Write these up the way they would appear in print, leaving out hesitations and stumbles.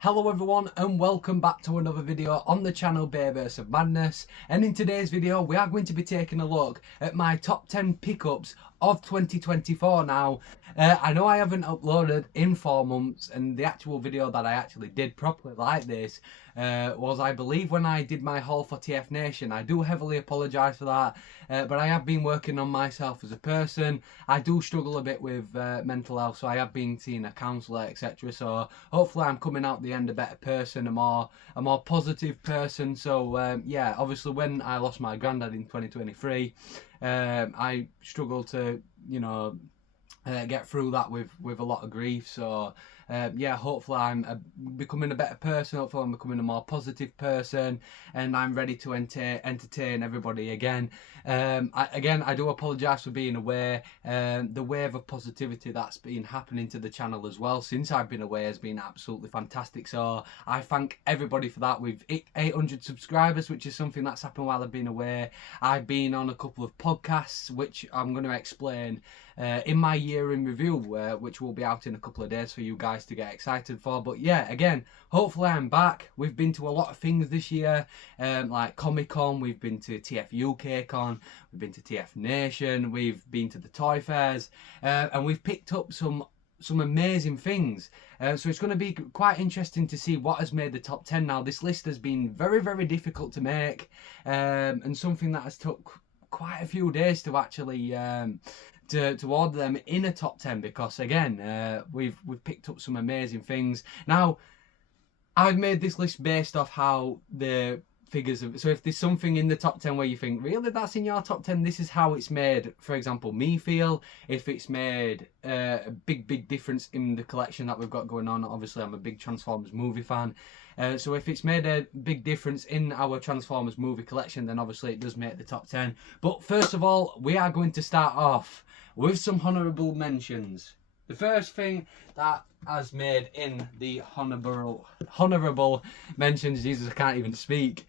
Hello everyone and welcome back to another video on the channel Bayverse of Madness, and in today's video we are going to be taking a look at my top 10 pickups of 2024. Now I know I haven't uploaded in 4 months, and the actual video that I actually did properly like this was, I believe, when I did my haul for TF Nation. I do heavily apologise for that, but I have been working on myself as a person. I do struggle a bit with mental health, so I have been seeing a counsellor, etc. So hopefully I'm coming out the end a better person, a more positive person. So yeah, obviously when I lost my granddad in 2023, I struggled to, get through that with a lot of grief. So yeah, hopefully I'm becoming a better person. Hopefully I'm becoming a more positive person, and I'm ready to entertain everybody again. I do apologise for being away. The wave of positivity that's been happening to the channel as well since I've been away has been absolutely fantastic. So I thank everybody for that. With 800 subscribers, which is something that's happened while I've been away. I've been on a couple of podcasts, which I'm going to explain in my year in review, which will be out in a couple of days for you guys to get excited for. But yeah, again, hopefully I'm back. We've been to a lot of things this year, like Comic Con, we've been to TF UK Con, we've been to TF Nation, we've been to the toy fairs, and we've picked up some amazing things. So it's going to be quite interesting to see what has made the top 10. Now, this list has been very, very difficult to make, and something that has took quite a few days to actually to order them in a top 10, because again, we've picked up some amazing things. Now, I've made this list based off how the figures of, so if there's something in the top 10 where you think, really, that's in your top 10, this is how it's made, for example, me feel. If it's made a big difference in the collection that we've got going on. Obviously I'm a big Transformers movie fan, so if it's made a big difference in our Transformers movie collection, then obviously it does make the top 10. But first of all, we are going to start off with some honourable mentions. The first thing that has made in the honourable mentions, Jesus, I can't even speak,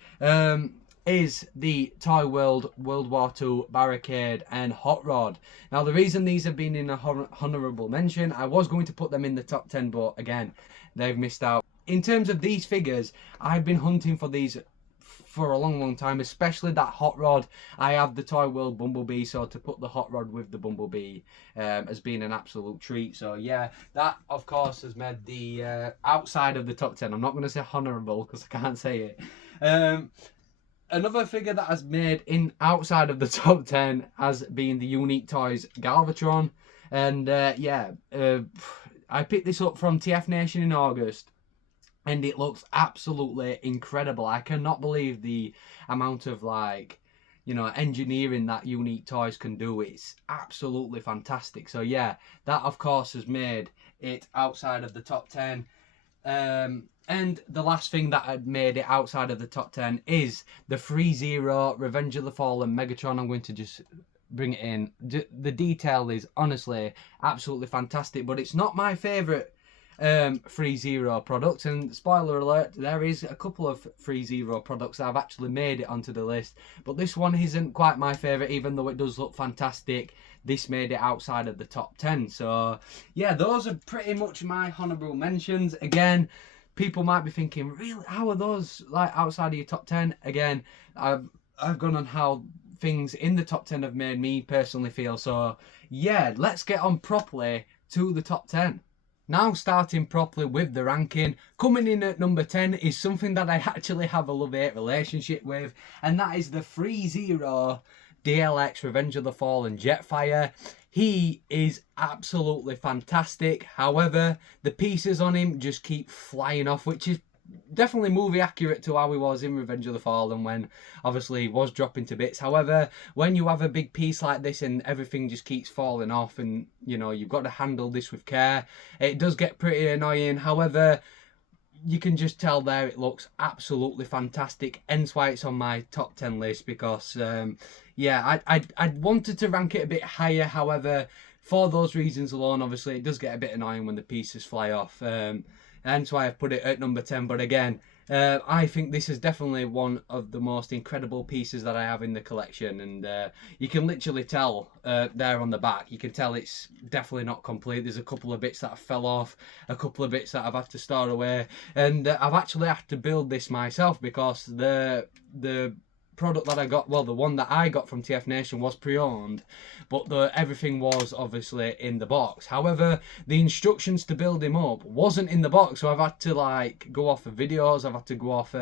is the Toy World World War II Barricade and Hot Rod. Now, the reason these have been in a honourable mention, I was going to put them in the top 10, but again, they've missed out. In terms of these figures, I've been hunting for these for a long time, especially that Hot Rod. I have the Toy World Bumblebee, so to put the Hot Rod with the Bumblebee has been an absolute treat. So yeah, that of course has made the outside of the top 10. I'm not going to say honourable because I can't say it. Another figure that has made in outside of the top 10 has been the Unique Toys Galvatron, and yeah, I picked this up from TF Nation in August, and it looks absolutely incredible. I cannot believe the amount of, engineering that Unique Toys can do. It's absolutely fantastic. So yeah, that of course has made it outside of the top 10. And the last thing that had made it outside of the top 10 is the 3-0 Revenge of the Fallen Megatron. I'm going to just bring it in. The detail is honestly absolutely fantastic, but it's not my favourite 3-0 products, and spoiler alert, there is a couple of 3-0 products that have actually made it onto the list, but this one isn't quite my favourite. Even though it does look fantastic, this made it outside of the top 10. So yeah, those are pretty much my honourable mentions. Again, people might be thinking, really, how are those like outside of your top 10? Again, I've gone on how things in the top 10 have made me personally feel. So yeah, let's get on properly to the top 10. Now, starting properly with the ranking, coming in at number 10 is something that I actually have a love-hate relationship with, and that is the 3-0 DLX Revenge of the Fallen Jetfire. He is absolutely fantastic. However, the pieces on him just keep flying off, which is definitely movie accurate to how he was in Revenge of the Fallen, when obviously he was dropping to bits. However, when you have a big piece like this and everything just keeps falling off, and you've got to handle this with care, it does get pretty annoying. However, you can just tell there it looks absolutely fantastic, hence why it's on my top 10 list, because yeah, I wanted to rank it a bit higher. However, for those reasons alone, obviously it does get a bit annoying when the pieces fly off, hence why I've put it at number 10. But again, I think this is definitely one of the most incredible pieces that I have in the collection, and you can literally tell there on the back, you can tell it's definitely not complete. There's a couple of bits that have fell off, a couple of bits that I've had to store away, and I've actually had to build this myself because the product that I got, well, the one that I got from TF Nation was pre-owned, but everything was obviously in the box. However, the instructions to build him up wasn't in the box, so I've had to like go off of videos, I've had to go off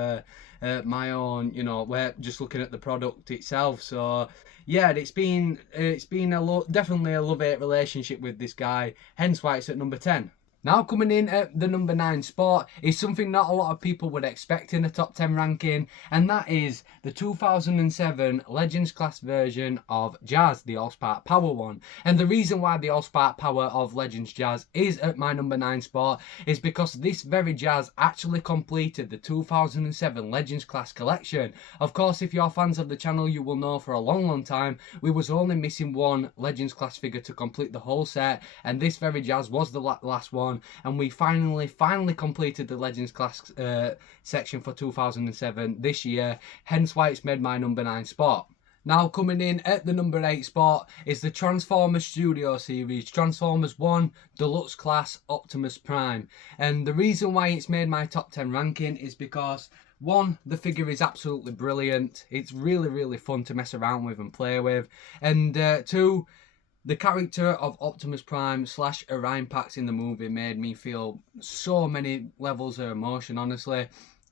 my own, you know, where just looking at the product itself. So yeah, it's been definitely a love-hate relationship with this guy, hence why it's at number 10. Now coming in at the number 9 spot is something not a lot of people would expect in a top 10 ranking, and that is the 2007 Legends class version of Jazz, the All-Spark Power one. And the reason why the All-Spark Power of Legends Jazz is at my number 9 spot is because this very Jazz actually completed the 2007 Legends class collection. Of course, if you're fans of the channel, you will know for a long time we was only missing one Legends class figure to complete the whole set, and this very Jazz was the last one. And we finally completed the Legends class section for 2007 this year, hence why it's made my number 9 spot. Now coming in at the number 8 spot is the Transformers Studio Series, Transformers 1 Deluxe Class Optimus Prime. And the reason why it's made my top 10 ranking is because 1, the figure is absolutely brilliant. It's really fun to mess around with and play with. And 2, the character of Optimus Prime / Orion Pax in the movie made me feel so many levels of emotion, honestly.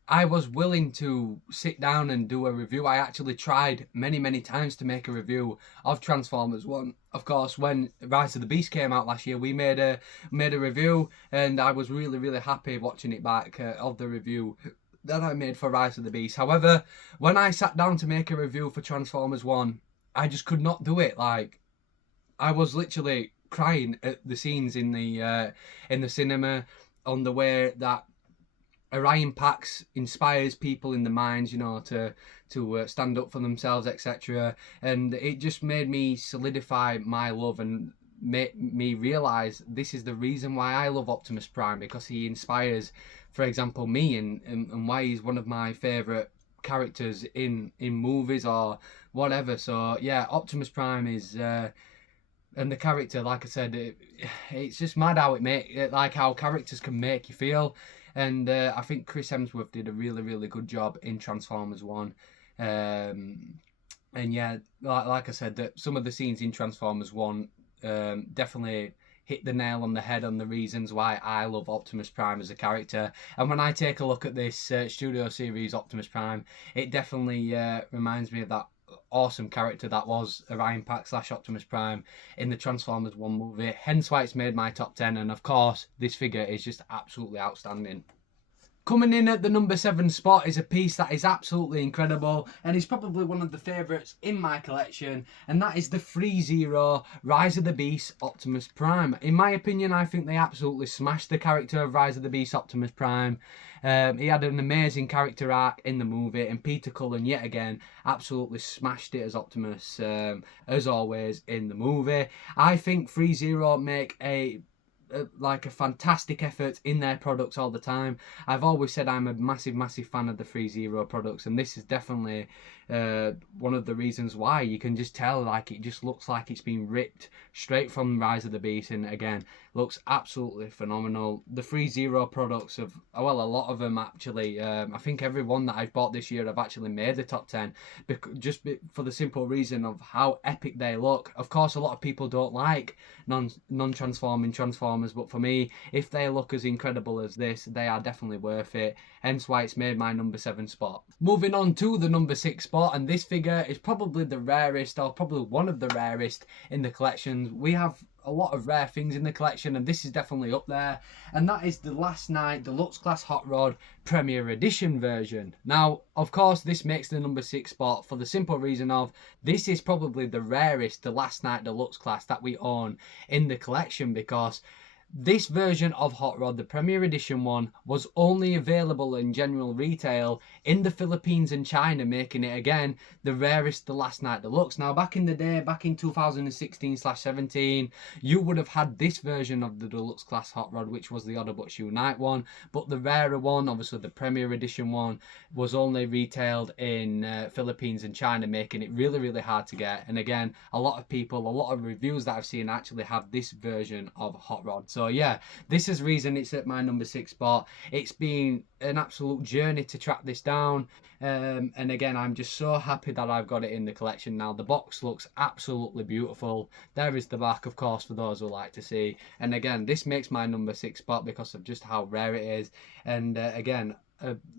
I was willing to sit down and do a review. I actually tried many times to make a review of Transformers 1. Of course, when Rise of the Beast came out last year, we made a review, and I was really happy watching it back of the review that I made for Rise of the Beast. However, when I sat down to make a review for Transformers 1, I just could not do it. Like, I was literally crying at the scenes in the cinema, on the way that Orion Pax inspires people in the minds, you know, to stand up for themselves, etc. And it just made me solidify my love and made me realise this is the reason why I love Optimus Prime, because he inspires, for example, me, and why he's one of my favourite characters in movies or whatever. So yeah, Optimus Prime is... and the character, like I said, it's just mad how how characters can make you feel. And I think Chris Hemsworth did a really good job in Transformers 1. And yeah, like I said, that some of the scenes in Transformers 1 definitely hit the nail on the head on the reasons why I love Optimus Prime as a character. And when I take a look at this Studio Series Optimus Prime, it definitely reminds me of that awesome character that was Orion Pax / Optimus Prime in the Transformers 1 movie, hence why it's made my top 10. And of course, this figure is just absolutely outstanding. Coming in at the number 7 spot is a piece that is absolutely incredible, and is probably one of the favourites in my collection, and that is the Free-Zero Rise of the Beast Optimus Prime. In my opinion, I think they absolutely smashed the character of Rise of the Beast Optimus Prime. He had an amazing character arc in the movie, and Peter Cullen yet again absolutely smashed it as Optimus, as always in the movie. I think Free-Zero make a fantastic effort in their products all the time. I've always said I'm a massive fan of the Free-Zero products, and this is definitely one of the reasons why. You can just tell, like, it just looks like it's been ripped straight from Rise of the Beast, and again, looks absolutely phenomenal. The Free-Zero products of, well, a lot of them actually, I think every one that I've bought this year I've actually made the top 10, for the simple reason of how epic they look. Of course, a lot of people don't like non-transforming Transformers, but for me, if they look as incredible as this, they are definitely worth it, hence why it's made my number 7 spot. Moving on to the number 6 spot, and this figure is probably the rarest, or probably one of the rarest in the collections. We have a lot of rare things in the collection, and this is definitely up there, and that is the Last Night Deluxe Class Hot Rod Premier Edition version. Now, of course, this makes the number 6 spot for the simple reason of this is probably the rarest, the Last Night Deluxe Class that we own in the collection, because This version of Hot Rod, the Premier Edition one, was only available in general retail in the Philippines and China, making it again the rarest the last night deluxe. Now back in the day, back in 2016/17, you would have had this version of the deluxe class Hot Rod, which was the Otter But Shoe Night one, but the rarer one, obviously the Premier Edition one, was only retailed in Philippines and China, making it really hard to get. And again, a lot of people, a lot of reviews that I've seen actually have this version of Hot Rod. So yeah, this is reason it's at my number 6 spot. It's been an absolute journey to track this down, and again, I'm just so happy that I've got it in the collection now. The box looks absolutely beautiful. There is the back, of course, for those who like to see. And again, this makes my number 6 spot because of just how rare it is. And again,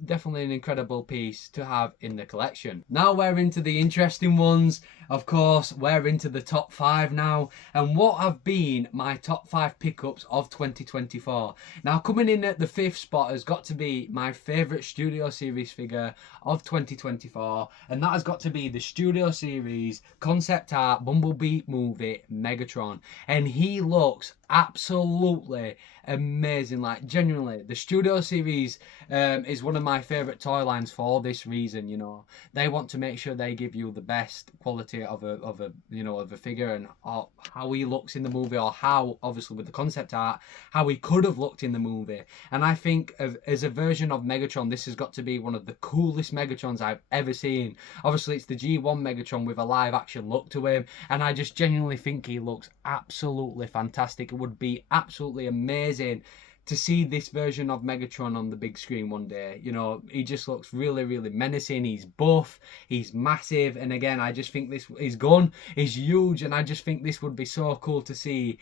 definitely an incredible piece to have in the collection. Now we're into the interesting ones. Of course, we're into the top 5 now, and what have been my top 5 pickups of 2024. Now coming in at the 5th spot has got to be my favourite Studio Series figure of 2024, and that has got to be the Studio Series concept art Bumblebee movie Megatron. And he looks absolutely amazing, like genuinely. The Studio Series is one of my favourite toy lines for this reason. You know, they want to make sure they give you the best quality of a figure, and how he looks in the movie, or how obviously with the concept art how he could have looked in the movie. And I think as a version of Megatron, this has got to be one of the coolest Megatrons I've ever seen. Obviously it's the G1 Megatron with a live action look to him, and I just genuinely think he looks absolutely fantastic. It would be absolutely amazing to see this version of Megatron on the big screen one day. You know, he just looks really menacing. He's buff, he's massive, and again, I just think his gun is huge, and I just think this would be so cool to see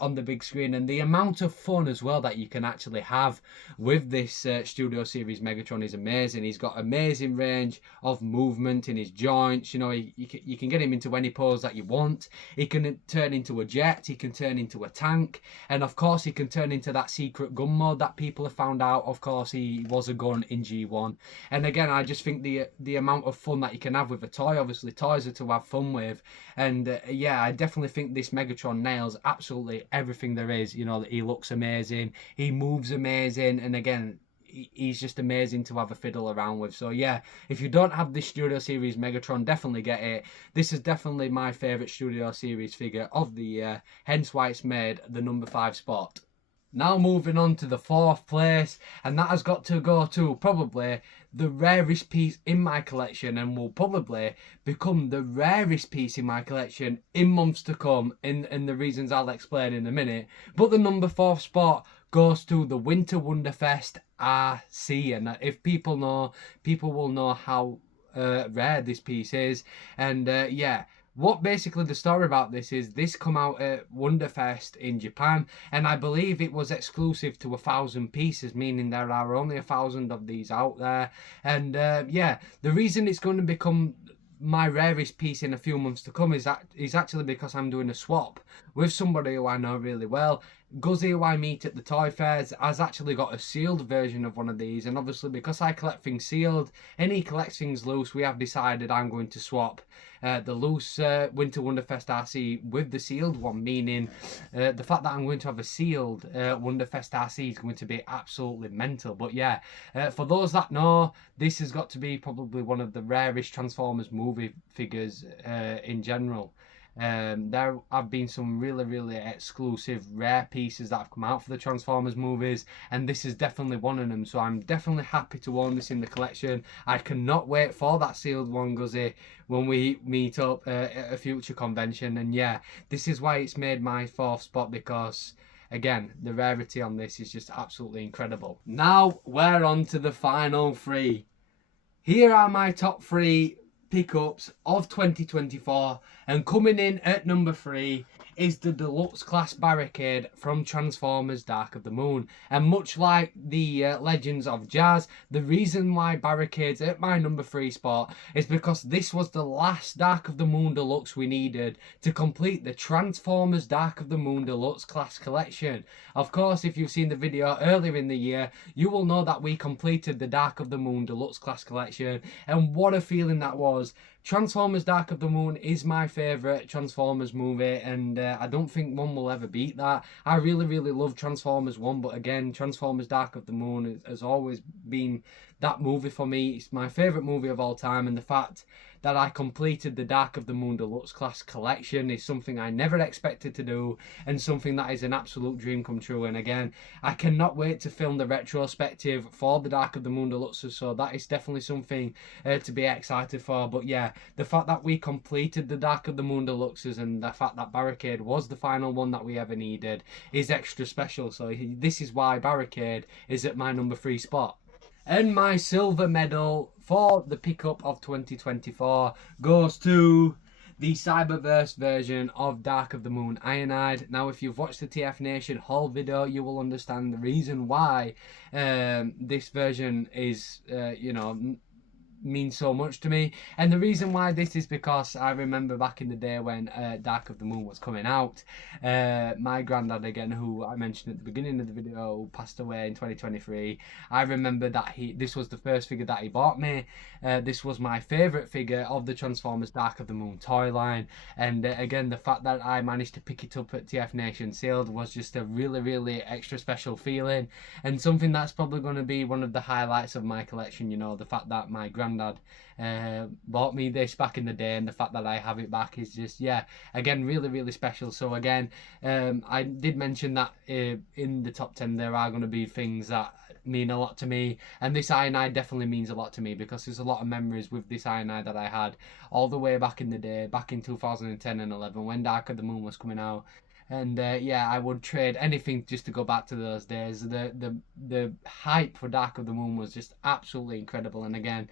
on the big screen. And the amount of fun as well that you can actually have with this Studio Series Megatron is amazing. He's got amazing range of movement in his joints. You know, you can get him into any pose that you want. He can turn into a jet, he can turn into a tank, and of course he can turn into that secret gun mode that people have found out. Of course he was a gun in G1. And again, I just think the amount of fun that you can have with a toy, obviously toys are to have fun with, and yeah, I definitely think this Megatron nails absolutely everything there is. You know, he looks amazing, he moves amazing, and again, he's just amazing to have a fiddle around with. So yeah, if you don't have this Studio Series Megatron, definitely get it. This is definitely my favourite Studio Series figure of the year, hence why it's made the number 5 spot. Now moving on to the 4th place, and that has got to go to probably the rarest piece in my collection, and will probably become the rarest piece in my collection in months to come, in the reasons I'll explain in a minute. But the number 4th spot goes to the Winter Wonderfest RC, and if people know, people will know how rare this piece is. And yeah, what basically the story about this is, this come out at Wonderfest in Japan, and I believe it was exclusive to 1,000 pieces, meaning there are only 1,000 of these out there. And yeah, the reason it's going to become my rarest piece in a few months to come is actually because I'm doing a swap with somebody who I know really well. Guzzy, who I meet at the toy fairs, has actually got a sealed version of one of these, and obviously because I collect things sealed and he collects things loose, we have decided I'm going to swap the loose Winter Wonderfest RC with the sealed one, meaning the fact that I'm going to have a sealed Wonderfest RC is going to be absolutely mental. But yeah, for those that know, this has got to be probably one of the rarest Transformers movie figures in general. There have been some really exclusive rare pieces that have come out for the Transformers movies, and this is definitely one of them. So I'm definitely happy to own this in the collection. I cannot wait for that sealed one, Guzzy, when we meet up at a future convention. And yeah, this is why it's made my 4th spot, because again, the rarity on this is just absolutely incredible. Now we're on to the final 3. Here are my top 3 pickups of 2024, and coming in at number 3 is the deluxe class barricade from Transformers Dark of the Moon. And much like the Legends of Jazz, the reason why barricade's at my number 3 spot is because this was the last Dark of the Moon deluxe we needed to complete the Transformers Dark of the Moon deluxe class collection. Of course, if you've seen the video earlier in the year, you will know that we completed the Dark of the Moon deluxe class collection, and what a feeling that was, Transformers Dark of the Moon is my favourite Transformers movie, and I don't think one will ever beat that. I really, really love Transformers 1, but again, Transformers Dark of the Moon has always been that movie for me. It's my favourite movie of all time, and the fact that I completed the Dark of the Moon Deluxe Class collection is something I never expected to do, and something that is an absolute dream come true. And again, I cannot wait to film the retrospective for the Dark of the Moon Deluxe, so that is definitely something to be excited for. But yeah, the fact that we completed the Dark of the Moon Deluxes and the fact that Barricade was the final one that we ever needed is extra special. So this is why Barricade is at my number 3 spot. And my silver medal for the pickup of 2024 goes to the Cyberverse version of Dark of the Moon Ionide. Now, if you've watched the TF Nation haul video, you will understand the reason why this version is, means so much to me. And the reason why this is because I remember back in the day when Dark of the Moon was coming out, my granddad, again, who I mentioned at the beginning of the video, passed away in 2023. I remember that this was the first figure that he bought me. This was my favourite figure of the Transformers Dark of the Moon toy line, and again, the fact that I managed to pick it up at TF Nation sealed was just a really, really extra special feeling, and something that's probably going to be one of the highlights of my collection. The fact that my granddad bought me this back in the day, and the fact that I have it back is just, yeah, again, really, really special. So again, I did mention that in the top 10 there are going to be things that mean a lot to me, and this Ionide definitely means a lot to me, because there's a lot of memories with this Ionide that I had all the way back in the day, back in 2010 and 11 when Dark of the Moon was coming out. And yeah, I would trade anything just to go back to those days. The hype for Dark of the Moon was just absolutely incredible. And again,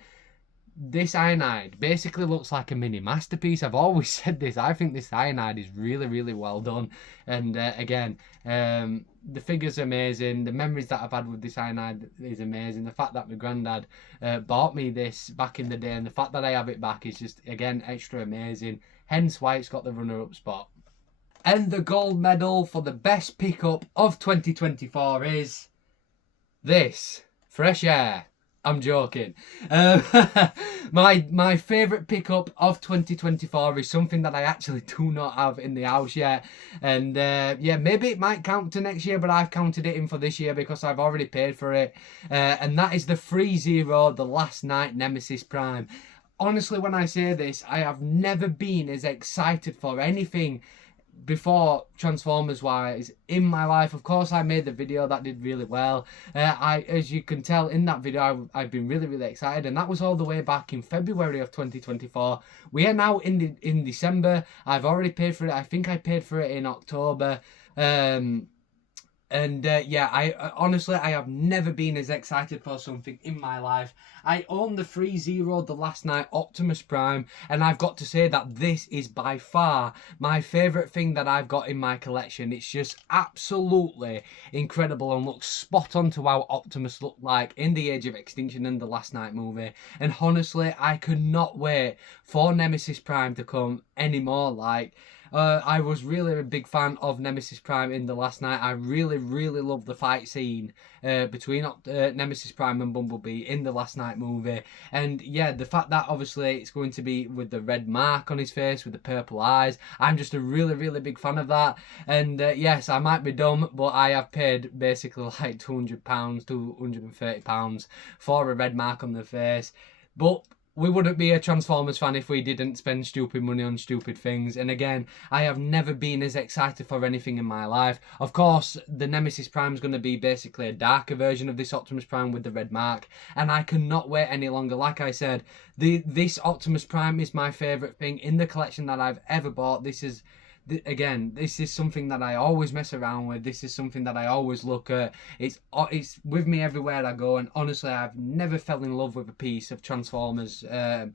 this Ionide basically looks like a mini masterpiece. I've always said this. I think this Ionide is really, really well done. And again, the figure's amazing. The memories that I've had with this Ionide is amazing. The fact that my granddad bought me this back in the day, and the fact that I have it back is just, again, extra amazing. Hence why it's got the runner-up spot. And the gold medal for the best pickup of 2024 is this. Fresh Air. I'm joking. My favourite pickup of 2024 is something that I actually do not have in the house yet. And yeah, maybe it might count to next year, but I've counted it in for this year because I've already paid for it. And that is the 3-0 The Last Night Nemesis Prime. Honestly, when I say this, I have never been as excited for anything before Transformers wise in my life. Of course, I made the video that did really well. As you can tell in that video, I've been really, really excited, and that was all the way back in February of 2024. We are now in December. I've already paid for it. I think I paid for it in October. Yeah, I honestly, I have never been as excited for something in my life. I own the 3-0 The Last Night Optimus Prime, and I've got to say that this is by far my favourite thing that I've got in my collection. It's just absolutely incredible and looks spot on to how Optimus looked like in The Age of Extinction and the Last Night movie. And honestly, I could not wait for Nemesis Prime to come anymore. I was really a big fan of Nemesis Prime in The Last Night. I really, really loved the fight scene between Nemesis Prime and Bumblebee in the Last Night movie. And yeah, the fact that obviously it's going to be with the red mark on his face, with the purple eyes, I'm just a really, really big fan of that. And yes, I might be dumb, but I have paid basically like £200, £230 for a red mark on the face. But we wouldn't be a Transformers fan if we didn't spend stupid money on stupid things. And again, I have never been as excited for anything in my life. Of course, the Nemesis Prime is going to be basically a darker version of this Optimus Prime with the red mark, and I cannot wait any longer. Like I said, this Optimus Prime is my favourite thing in the collection that I've ever bought. This is something that I always mess around with. This is something that I always look at. It's with me everywhere I go, and honestly, I've never fell in love with a piece of Transformers, like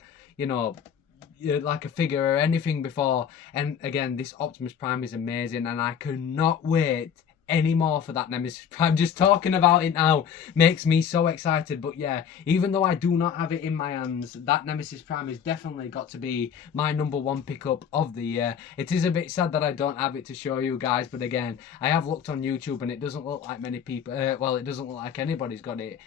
a figure or anything before. And again, this Optimus Prime is amazing, and I cannot wait anymore for that Nemesis Prime. Just talking about it now makes me so excited. But yeah, even though I do not have it in my hands, that Nemesis Prime has definitely got to be my #1 pickup of the year. It is a bit sad that I don't have it to show you guys, but again, I have looked on YouTube and it doesn't look like many people, well, it doesn't look like anybody's got it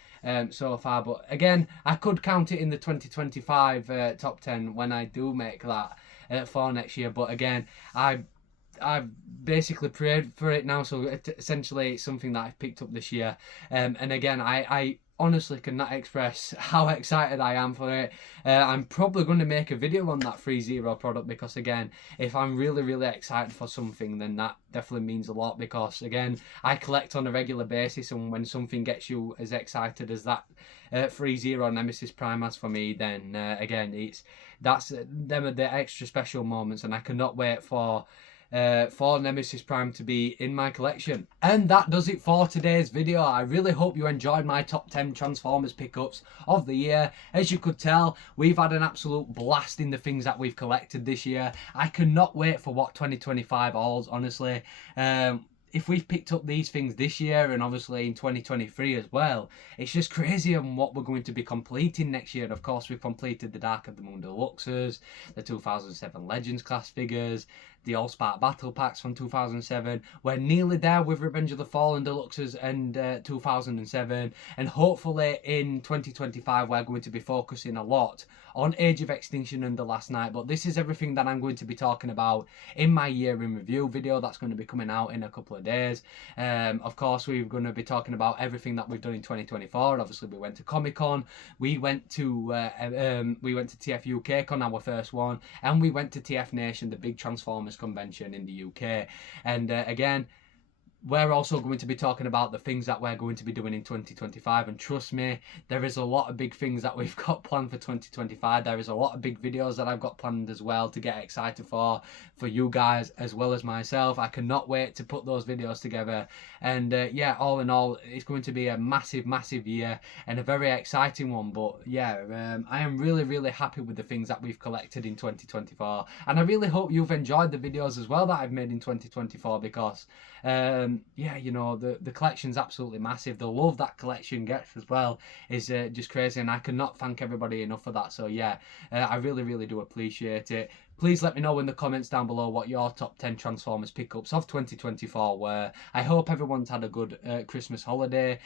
so far. But again, I could count it in the 2025 top 10 when I do make that for next year. But again, I've basically prayed for it now, so essentially it's something that I've picked up this year. And again, I honestly cannot express how excited I am for it. I'm probably going to make a video on that 3.0 product, because again, if I'm really excited for something, then that definitely means a lot, because again, I collect on a regular basis, and when something gets you as excited as that 3.0 Nemesis Prime has for me, then again, that's them are the extra special moments, and I cannot wait for Nemesis Prime to be in my collection. And that does it for today's video. I really hope you enjoyed my top 10 Transformers pickups of the year. As you could tell, we've had an absolute blast in the things that we've collected this year. I cannot wait for what 2025 holds, honestly. If we've picked up these things this year, and obviously in 2023 as well, it's just crazy on what we're going to be completing next year. Of course, we've completed the Dark of the Moon Deluxes, the 2007 Legends class figures, the All-Spark Battle Packs from 2007. We're nearly there with Revenge of the Fallen Deluxes and 2007. And hopefully in 2025, we're going to be focusing a lot on Age of Extinction and The Last Night. But this is everything that I'm going to be talking about in my year in review video that's going to be coming out in a couple of days. Of course, we're going to be talking about everything that we've done in 2024. Obviously, we went to Comic-Con, we went to TF UK Con, our first one, and we went to TF Nation, the big Transformers convention in the UK. And again, we're also going to be talking about the things that we're going to be doing in 2025, and trust me, there is a lot of big things that we've got planned for 2025. There is a lot of big videos that I've got planned as well to get excited for you guys as well as myself. I cannot wait to put those videos together. And yeah, all in all, it's going to be a massive year and a very exciting one. But yeah, I am really happy with the things that we've collected in 2024, and I really hope you've enjoyed the videos as well that I've made in 2024, because yeah, you know, the collection's absolutely massive. The love that collection gets as well is just crazy, and I cannot thank everybody enough for that. So yeah, I really do appreciate it. Please let me know in the comments down below what your top 10 Transformers pickups of 2024 were. I hope everyone's had a good Christmas holiday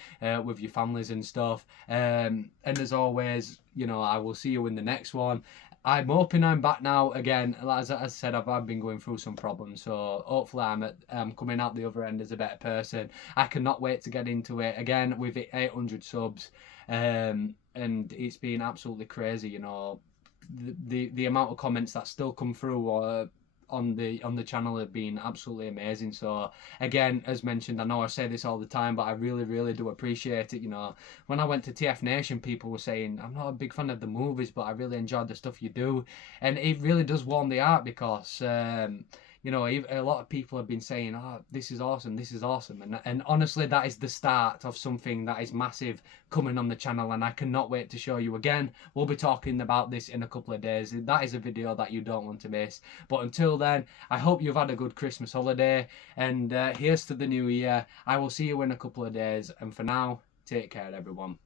with your families and stuff. And as always, you know, I will see you in the next one. I'm hoping I'm back now again. As I said, I've been going through some problems, so hopefully I'm coming out the other end as a better person. I cannot wait to get into it again with 800 subs, and it's been absolutely crazy. You know, the amount of comments that still come through on the channel have been absolutely amazing. So again, as mentioned, I know I say this all the time, but I really do appreciate it. You know, when I went to TF Nation, people were saying, I'm not a big fan of the movies, but I really enjoyed the stuff you do. And it really does warm the heart, because you know, a lot of people have been saying, oh, this is awesome, and honestly, that is the start of something that is massive coming on the channel, and I cannot wait to show you again. We'll be talking about this in a couple of days. That is a video that you don't want to miss. But until then, I hope you've had a good Christmas holiday, and here's to the new year. I will see you in a couple of days, and for now, take care everyone.